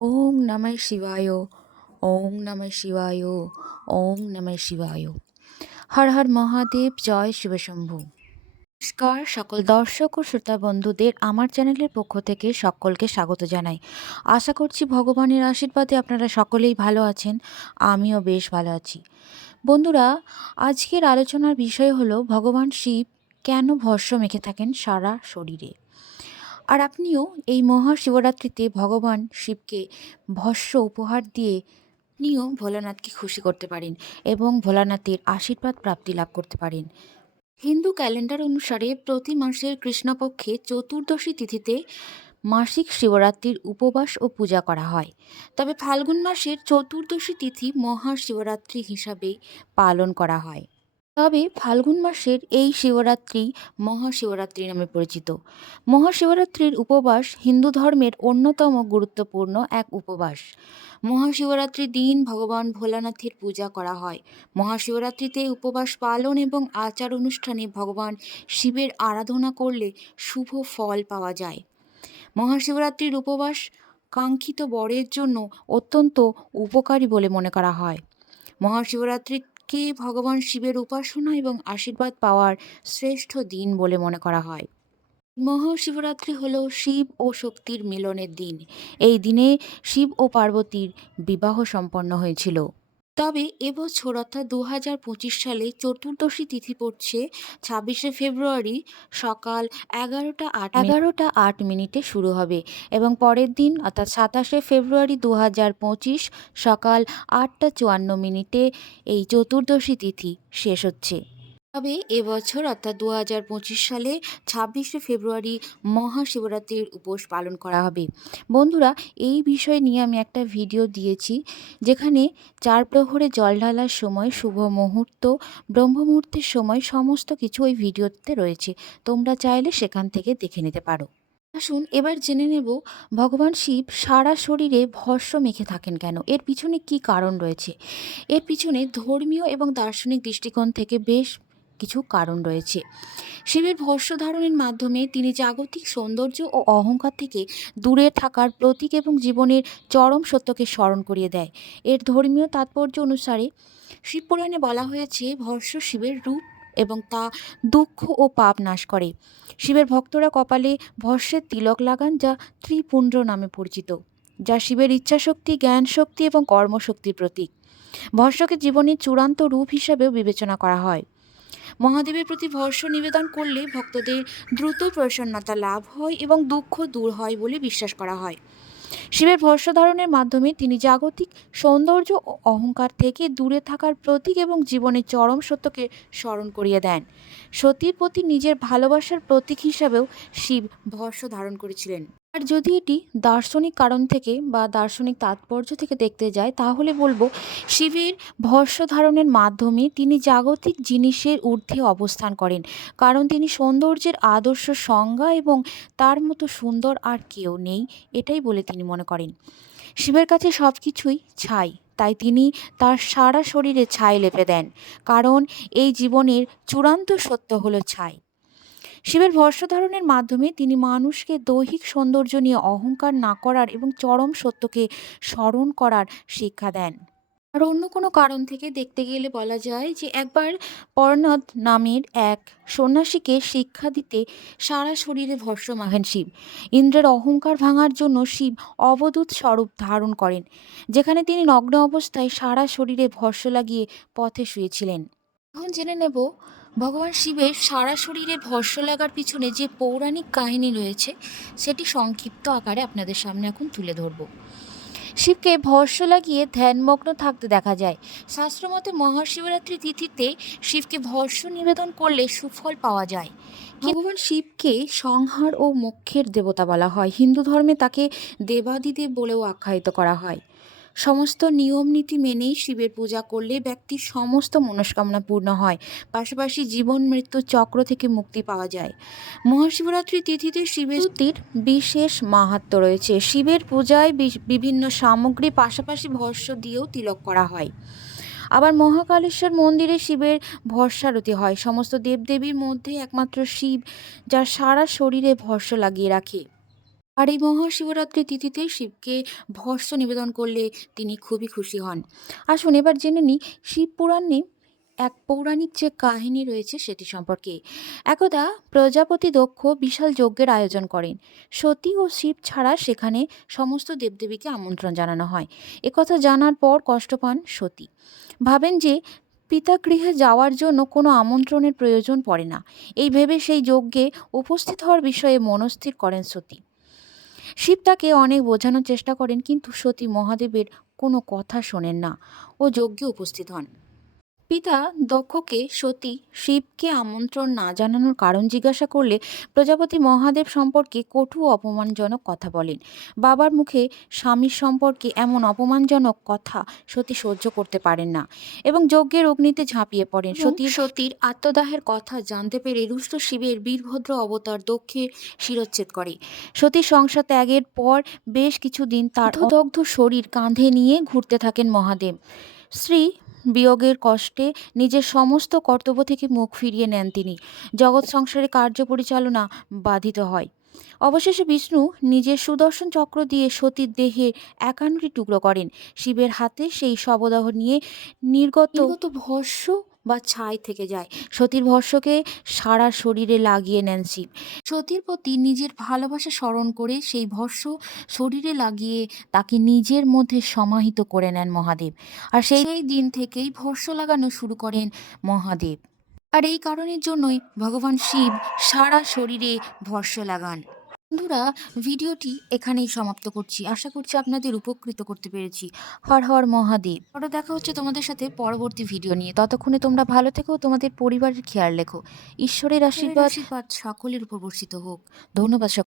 ওং নমঃ শিবায় ওং নমঃ শিবায় ওং নমঃ শিবায়। হর হর মহাদেব, জয় শিবশম্ভু নমস্কার সকল দর্শক ও শ্রোতা বন্ধুদের আমার চ্যানেলের পক্ষ থেকে সকলকে স্বাগত জানাই। আশা করছি ভগবানের আশীর্বাদে আপনারা সকলেই ভালো আছেন, আমিও বেশ ভালো আছি। বন্ধুরা, আজকের আলোচনার বিষয় হলো, ভগবান শিব কেন ভস্য মেখে থাকেন সারা শরীরে? আর আপনিও এই মহাশিবরাত্রিতে ভগবান শিবকে ভস্য উপহার দিয়ে আপনিও ভোলানাথকে খুশি করতে পারেন এবং ভোলানাথের আশীর্বাদ প্রাপ্তি লাভ করতে পারেন। হিন্দু ক্যালেন্ডার অনুসারে প্রতি মাসের কৃষ্ণপক্ষে চতুর্দশী তিথিতে মাসিক শিবরাত্রির উপবাস ও পূজা করা হয়। তবে ফাল্গুন মাসের চতুর্দশী তিথি মহাশিবরাত্রি হিসাবেই পালন করা হয়। তবে ফাল্গুন মাসের এই শিবরাত্রি মহাশিবরাত্রি নামে পরিচিত। মহাশিবরাত্রির উপবাস হিন্দু ধর্মের অন্যতম গুরুত্বপূর্ণ এক উপবাস। মহাশিবরাত্রির দিন ভগবান ভোলানাথের পূজা করা হয়। মহাশিবরাত্রিতে উপবাস পালন এবং আচার অনুষ্ঠানে ভগবান শিবের আরাধনা করলে শুভ ফল পাওয়া যায়। মহাশিবরাত্রির উপবাস কাঙ্ক্ষিত বরের জন্য অত্যন্ত উপকারী বলে মনে করা হয়। মহাশিবরাত্রিকে ভগবান শিবের উপাসনা এবং আশীর্বাদ পাওয়ার শ্রেষ্ঠ দিন বলে মনে করা হয়। মহাশিবরাত্রি হল শিব ও শক্তির মিলনের দিন। এই দিনে শিব ও পার্বতীর বিবাহ সম্পন্ন হয়েছিল। তবে এবছর অর্থাৎ দু হাজার পঁচিশ সালে চতুর্দশী তিথি পড়ছে ছাব্বিশে ফেব্রুয়ারি সকাল এগারোটা আট এগারোটা আট মিনিটে শুরু হবে এবং পরের দিন অর্থাৎ সাতাশে ফেব্রুয়ারি দু হাজার পঁচিশ সকাল আটটা চুয়ান্ন মিনিটে এই চতুর্দশী তিথি শেষ হচ্ছে। তবে এবছর অর্থাৎ দু হাজার পঁচিশ সালে ছাব্বিশে ফেব্রুয়ারি মহাশিবরাত্রির উপোস পালন করা হবে। বন্ধুরা, এই বিষয় নিয়ে আমি একটা ভিডিও দিয়েছি যেখানে চার প্রহরে জল ঢালার সময়, শুভ মুহূর্ত, ব্রহ্ম মুহূর্তের সময় সমস্ত কিছু ওই ভিডিওতে রয়েছে। তোমরা চাইলে সেখান থেকে দেখে নিতে পারো। আসুন, এবার জেনে নেব ভগবান শিব সারা শরীরে ভস্য মেখে থাকেন কেন? এর পিছনে কি কারণ রয়েছে? এর পিছনে ধর্মীয় এবং দার্শনিক দৃষ্টিকোণ থেকে বেশ কিছু কারণ রয়েছে। শিবের ভস্য ধারণের মাধ্যমে তিনি জাগতিক সৌন্দর্য ও অহংকার থেকে দূরে থাকার প্রতীক এবং জীবনের চরম সত্যকে স্মরণ করিয়ে দেয়। এর ধর্মীয় তাৎপর্য অনুসারে শিবপুরাণে বলা হয়েছে, ভস্য শিবের রূপ এবং তা দুঃখ ও পাপ নাশ করে। শিবের ভক্তরা কপালে ভস্যের তিলক লাগান যা ত্রিপুণ্ড নামে পরিচিত, যা শিবের ইচ্ছাশক্তি জ্ঞান শক্তি এবং কর্মশক্তির প্রতীক। ভস্যকে জীবনের চূড়ান্ত রূপ হিসাবেও বিবেচনা করা হয়। মহাদেবের প্রতি ভর্ষ নিবেদন করলে ভক্তদের দ্রুত প্রসন্নতা লাভ হয় এবং দুঃখ দূর হয় বলে বিশ্বাস করা হয়। শিবের ভস্য ধারণের মাধ্যমে তিনি জাগতিক সৌন্দর্য ও অহংকার থেকে দূরে থাকার প্রতীক এবং জীবনের চরম সত্যকে স্মরণ করিয়ে দেন। সতীর প্রতি নিজের ভালোবাসার প্রতীক হিসাবেও শিব ভস্য ধারণ করেছিলেন। আর যদি এটি দার্শনিক কারণ থেকে বা দার্শনিক তাৎপর্য থেকে দেখতে যায়, তাহলে বলব শিবের ভস্য ধারণের মাধ্যমে তিনি জাগতিক জিনিসের ঊর্ধ্বে অবস্থান করেন। কারণ তিনি সৌন্দর্যের আদর্শ সংজ্ঞা এবং তার মতো সুন্দর আর কেউ নেই, এটাই বলে তিনি মনে করেন। শিবের কাছে সব কিছুই ছাই, তাই তিনি তার সারা শরীরে ছাই লেপে দেন। কারণ এই জীবনের চূড়ান্ত সত্য হলো ছাই। শিবের ভস্য ধারণের মাধ্যমে তিনি মানুষকে দৈহিক সৌন্দর্য নিয়ে অহংকার না করার এবং চরম সত্যকে স্মরণ করার শিক্ষা দেন। আর অন্য কোনো কারণ থেকে দেখতে গেলে বলা যায় যে, একবার পর্ণদ নামের এক সন্ন্যাসীকে শিক্ষা দিতে সারা শরীরে ভস্য মাখেন শিব। ইন্দ্রের অহংকার ভাঙার জন্য শিব অবধূত স্বরূপ ধারণ করেন, যেখানে তিনি নগ্ন অবস্থায় সারা শরীরে ভস্য লাগিয়ে পথে শুয়েছিলেন। এখন জেনে নেব ভগবান শিবের সারা শরীরে ভস্য লাগার পিছনে যে পৌরাণিক কাহিনী রয়েছে, সেটি সংক্ষিপ্ত আকারে আপনাদের সামনে এখন তুলে ধরব। শিবকে ভস্য লাগিয়ে ধ্যানমগ্ন থাকতে দেখা যায়। শাস্ত্রমতে মহাশিবরাত্রি তিথিতে শিবকে ভস্য নিবেদন করলে সুফল পাওয়া যায়। ভগবান শিবকে সংহার ও মোক্ষের দেবতা বলা হয়। হিন্দু ধর্মে তাকে দেবাদিদেব বলেও আখ্যায়িত করা হয়। সমস্ত নিয়ম নীতি মেনেই শিবের পূজা করলে ব্যক্তির সমস্ত মনস্কামনা পূর্ণ হয়। পাশাপাশি জীবন মৃত্যু চক্র থেকে মুক্তি পাওয়া যায়। মহাশিবরাত্রি তিথিতে শিবের বিশেষ মাহাত্ম রয়েছে। শিবের পূজায় বিভিন্ন সামগ্রী পাশাপাশি ভস্য দিয়েও তিলক করা হয়। আবার মহাকালেশ্বর মন্দিরে শিবের ভরসারতি হয়। সমস্ত দেবদেবীর মধ্যে একমাত্র শিব, যার সারা শরীরে ভস্য লাগিয়ে রাখে। আর এই মহাশিবরাত্রি তিথিতে শিবকে ভস্য নিবেদন করলে তিনি খুবই খুশি হন। আসুন এবার জেনে নিই, শিব পুরাণে এক পৌরাণিক যে কাহিনী রয়েছে সেটি সম্পর্কে। একদা প্রজাপতি দক্ষ বিশাল যজ্ঞের আয়োজন করেন। সতী ও শিব ছাড়া সেখানে সমস্ত দেবদেবীকে আমন্ত্রণ জানানো হয়। একথা জানার পর কষ্ট পান সতী। ভাবেন যে পিতাগৃহে যাওয়ার জন্য কোনো আমন্ত্রণের প্রয়োজন পড়ে না। এই ভেবে সেই যজ্ঞে উপস্থিত হওয়ার বিষয়ে মনস্থির করেন সতী। শিব তাকে অনেক বোঝানোর চেষ্টা করেন, কিন্তু সতী মহাদেবের কোনো কথা শোনেন না। ও যজ্ঞে উপস্থিত হন। পিতা দক্ষকে সতী শিবকে আমন্ত্রণ না জানানোর কারণ জিজ্ঞাসা করলে প্রজাপতি মহাদেব সম্পর্কে কটু অপমানজনক কথা বলেন। বাবার মুখে স্বামীর সম্পর্কে এমন অপমানজনক কথা সতী সহ্য করতে পারেন না এবং যজ্ঞের অগ্নিতে ঝাঁপিয়ে পড়েন। সতী সতীর আত্মদাহের কথা জানতে পেরে রুষ্ট শিবের বীরভদ্র অবতার দক্ষে শিরচ্ছেদ করে। সতীর সংসার ত্যাগের পর বেশ কিছুদিন তার দগ্ধ শরীর কাঁধে নিয়ে ঘুরতে থাকেন মহাদেব। শ্রী বিয়োগের কষ্টে নিজের সমস্ত কর্তব্য থেকে মুখ ফিরিয়ে নেন তিনি। জগৎ সংসারে কার্য পরিচালনা বাধিত হয়। অবশেষে বিষ্ণু নিজের সুদর্শন চক্র দিয়ে সতীর দেহে একান্নটি টুকরো করেন। শিবের হাতে সেই শবদাহ নিয়ে নির্গত ভস্য বা ছাই থেকে যায়। সতীর ভস্যকে সারা শরীরে লাগিয়ে নেন শিব। সতীর প্রতি নিজের ভালোবাসা স্মরণ করে সেই ভস্য শরীরে লাগিয়ে তাকে নিজের মধ্যে সমাহিত করে নেন মহাদেব। আর সেই দিন থেকেই ভস্য লাগানো শুরু করেন মহাদেব। আর এই কারণের জন্যই ভগবান শিব সারা শরীরে ভস্য লাগান। বন্ধুরা, ভিডিওটি এখানেই সমাপ্ত করছি। আশা করছি আপনাদের উপকৃত করতে পেরেছি। হর হর মহাদেব। আরও দেখা হচ্ছে তোমাদের সাথে পরবর্তী ভিডিও নিয়ে। ততক্ষণে তোমরা ভালো থেকো, তোমাদের পরিবারের খেয়াল রেখো। ঈশ্বরের আশীর্বাদ সকলের উপর বর্ষিত হোক। ধন্যবাদ